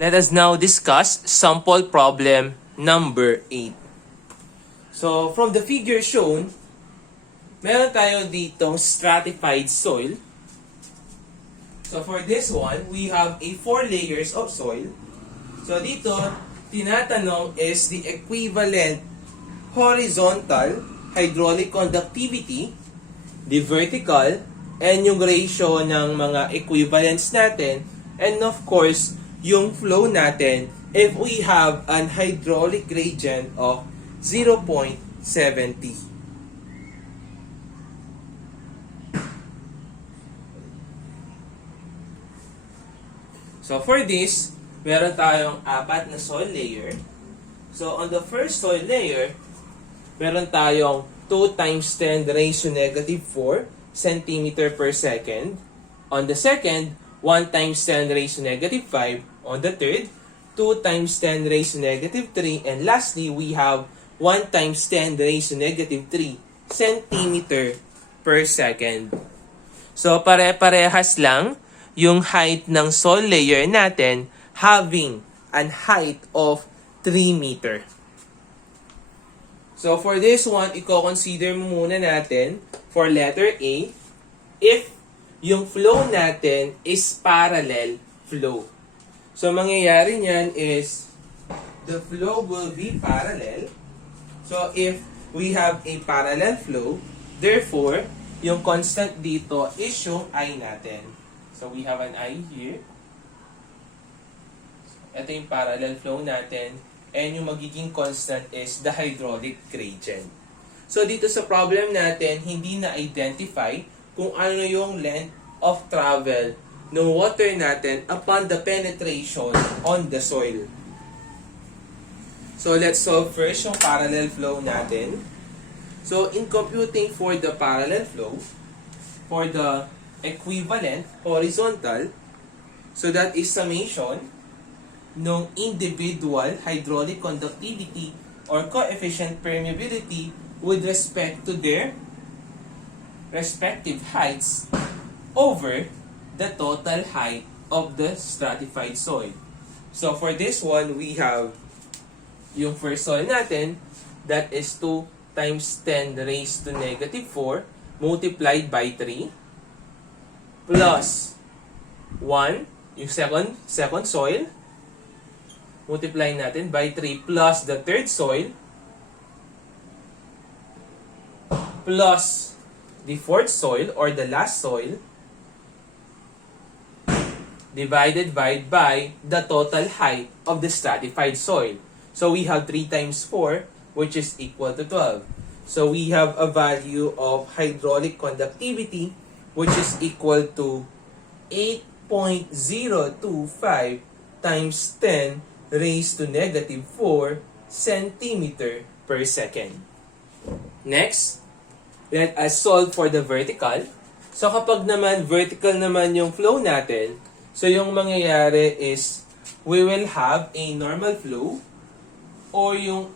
Let us now discuss sample problem number 8. So, from the figure shown, meron tayo ditong stratified soil. So, for this one, we have a 4 layers of soil. So, dito, tinatanong is the equivalent horizontal hydraulic conductivity, the vertical, and yung ratio ng mga equivalents natin, and of course, yung flow natin if we have an hydraulic gradient of 0.70. So for this, meron tayong 4 na soil layer. So on the first soil layer, meron tayong 2 times 10 raised to negative 4 centimeter per second. On the second, 1 times 10 raised to negative 5. On the third, 2 times 10 raised to negative 3. And lastly, we have 1 times 10 raised to negative 3 centimeter per second. So, pare-parehas lang yung height ng soil layer natin having an height of 3 meter. So, for this one, i-consider muna natin for letter A if yung flow natin is parallel flow. So, mangyayari niyan is the flow will be parallel. So, if we have a parallel flow, therefore, yung constant dito is yung I natin. So, we have an I here. Ito yung parallel flow natin. And yung magiging constant is the hydraulic gradient. So, dito sa problem natin, hindi na-identify kung ano yung length of travel ng water natin upon the penetration on the soil. So, let's solve first yung parallel flow natin. So, in computing for the parallel flow, for the equivalent horizontal, so that is summation ng individual hydraulic conductivity or coefficient permeability with respect to their respective heights over the total height of the stratified soil. So for this one, we have yung first soil natin, that is 2 times 10 raised to negative 4 multiplied by 3 plus 1, yung second soil, multiply natin by 3 plus the third soil plus the fourth soil or the last soil divided by the total height of the stratified soil. So we have 3 times 4, which is equal to 12. So we have a value of hydraulic conductivity, which is equal to 8.025 times 10 raised to negative 4 centimeter per second. Next, let us solve for the vertical. So kapag naman vertical naman yung flow natin, so yung mangyayari is we will have a normal flow o yung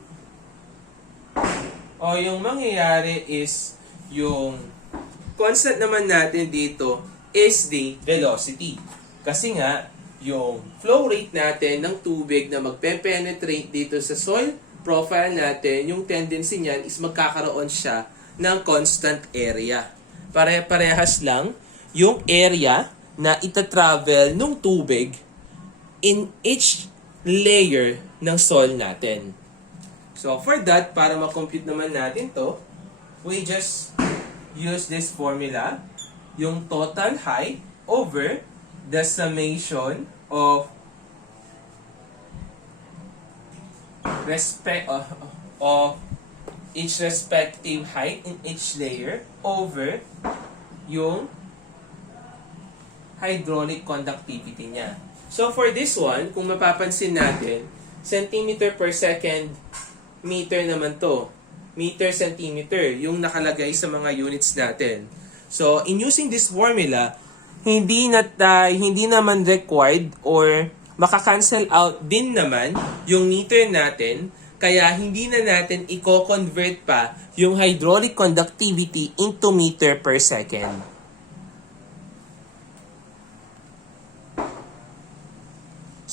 mangyayari is yung constant naman natin dito is the velocity. Kasi nga, yung flow rate natin ng tubig na magpe-penetrate dito sa soil profile natin, yung tendency niyan is magkakaroon siya ng constant area. Pare-parehas lang yung area na ita-travel ng tubig in each layer ng soil natin. So for that, para ma-compute naman natin to, we just use this formula, yung total height over the summation of each respective height in each layer over yung hydraulic conductivity niya. So for this one, kung mapapansin natin, centimeter per second, meter naman to. Meter, centimeter, yung nakalagay sa mga units natin. So in using this formula, hindi naman required or maka-cancel out din naman yung meter natin, kaya hindi na natin i-convert pa yung hydraulic conductivity into meter per second.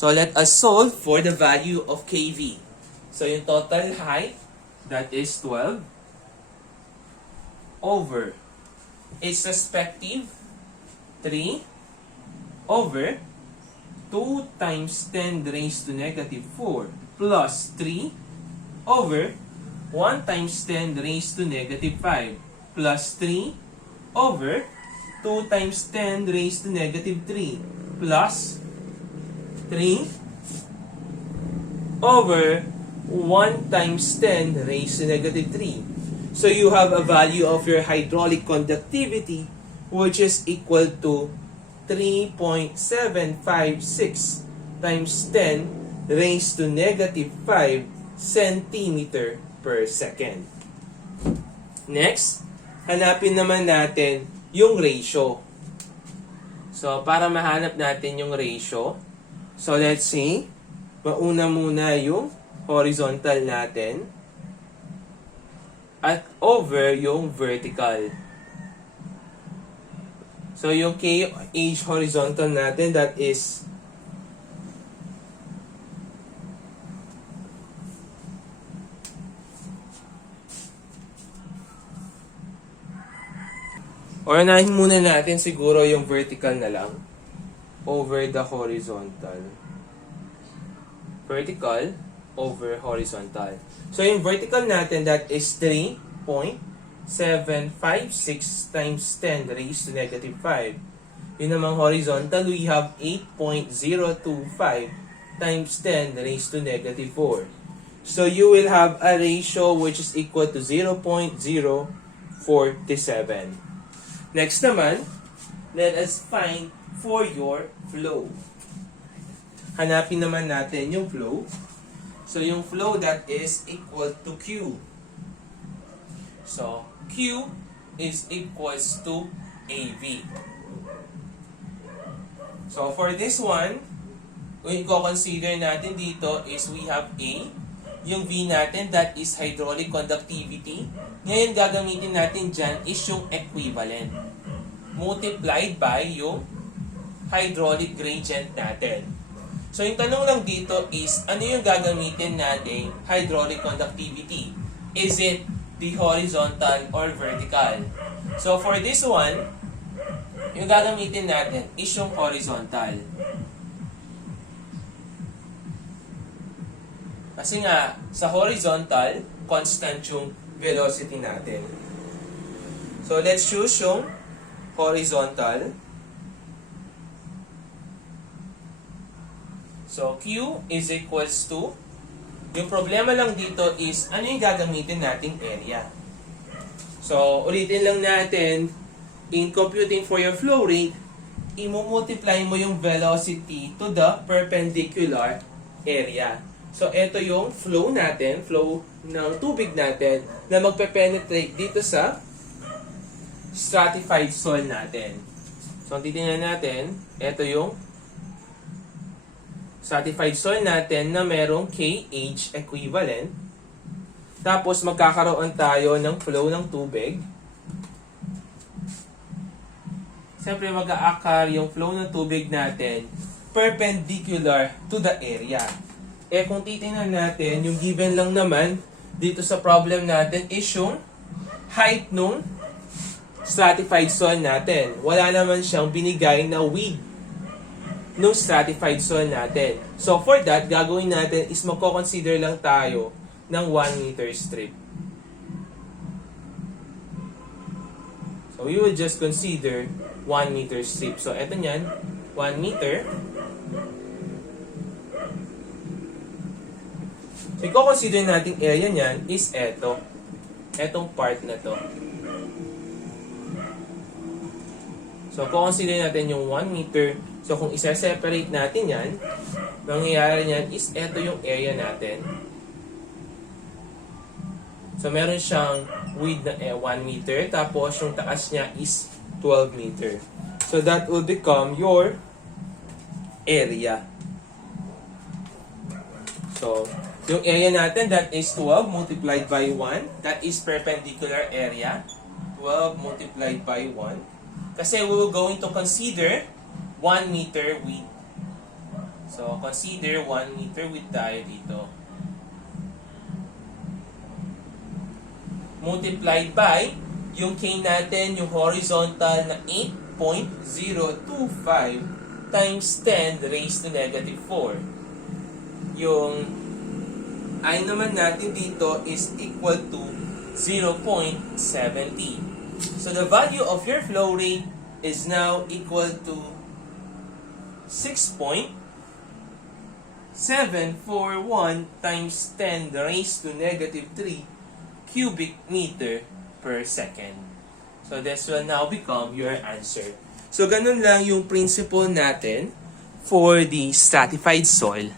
So let us solve for the value of KV. So yung total height, that is 12 over its respective 3 over 2 times 10 raised to negative 4 plus 3 over 1 times 10 raised to negative 5 plus 3 over 2 times 10 raised to negative 3 plus 3 over 1 times 10 raised to negative 3. So you have a value of your hydraulic conductivity which is equal to 3.756 times 10 raised to negative 5 centimeter per second. Next, hanapin naman natin yung ratio. So, para mahanap natin yung ratio, so let's say, mauna muna yung horizontal natin at over yung vertical. So, yung KH horizontal natin, that is or unahin muna natin siguro yung vertical na lang over the horizontal. Vertical over horizontal. So, yung vertical natin, that is 3.756 times 10 raised to negative 5. Yun namang horizontal, we have 8.025 times 10 raised to negative 4. So, you will have a ratio which is equal to 0.047. Next naman, let us find for your flow. Hanapin naman natin yung flow. So, yung flow that is equal to Q. So, Q is equals to AV. So, for this one, kung i-consider natin dito is we have A. Yung V natin, that is hydraulic conductivity. Ngayon, gagamitin natin dyan is yung equivalent. Multiplied by yung hydraulic gradient natin. So, yung tanong lang dito is, ano yung gagamitin natin hydraulic conductivity? Is it the horizontal or vertical? So, for this one, yung gagamitin natin is yung horizontal. Kasi nga, sa horizontal, constant yung velocity natin. So, let's choose yung horizontal. So, Q is equals to, yung problema lang dito is, ano yung gagamitin nating area? So, ulitin lang natin, in computing for your flow rate, i-multiply mo yung velocity to the perpendicular area. So, ito yung flow natin, flow ng tubig natin, na magpe-penetrate dito sa stratified soil natin. So, titingnan natin, ito yung stratified soil natin na merong KH equivalent. Tapos, magkakaroon tayo ng flow ng tubig. Siyempre, mag-aakar yung flow ng tubig natin perpendicular to the area. Eh, kung titingnan natin, yung given lang naman dito sa problem natin is yung height nung stratified soil natin. Wala naman siyang binigay na width nung stratified soil natin. So, for that, gagawin natin is magko-consider lang tayo ng 1 meter strip. So, we will just consider 1 meter strip. So, eto nyan, 1 meter. So, i-consider natin area nyan is eto. Etong part na to. So, consider natin yung 1 meter. So, kung isa-separate natin yan, mangyayari niyan is eto yung area natin. So, meron siyang width na 1 meter. Tapos, yung taas niya is 12 meter. So, that will become your area. So, yung area natin, that is 12 multiplied by 1. That is perpendicular area. 12 multiplied by 1. Kasi we will going to consider 1 meter width. So, consider 1 meter width tayo dito. Multiplied by yung K natin, yung horizontal na 8.025 times 10 raised to negative 4. Yung I naman natin dito is equal to 0.70. So the value of your flow rate is now equal to 6.741 times 10 raised to negative 3 cubic meter per second. So this will now become your answer. So ganun lang yung principle natin for the stratified soil.